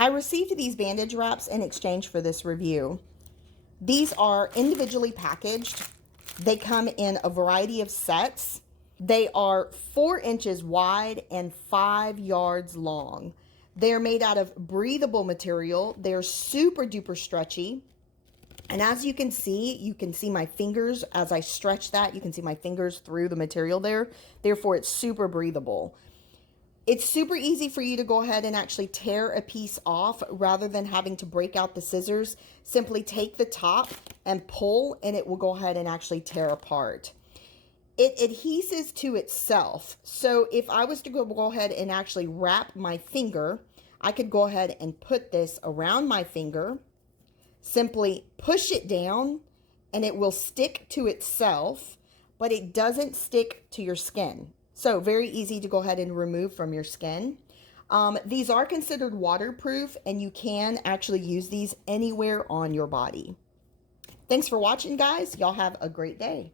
I received these bandage wraps in exchange for this review. These are individually packaged. They come in a variety of sets. They are 4 inches wide and 5 yards long. They're made out of breathable material. They're super duper stretchy. And as you can see my fingers as I stretch that. You can see my fingers through the material there. Therefore, it's super breathable. It's super easy for you to go ahead and actually tear a piece off rather than having to break out the scissors. Simply take the top and pull, and it will go ahead and actually tear apart. It adheses to itself. So if I was to go ahead and actually wrap my finger, I could go ahead and put this around my finger, simply push it down, and it will stick to itself, but it doesn't stick to your skin. So very easy to go ahead and remove from your skin. These are considered waterproof, and you can actually use these anywhere on your body. Thanks for watching, guys. Y'all have a great day.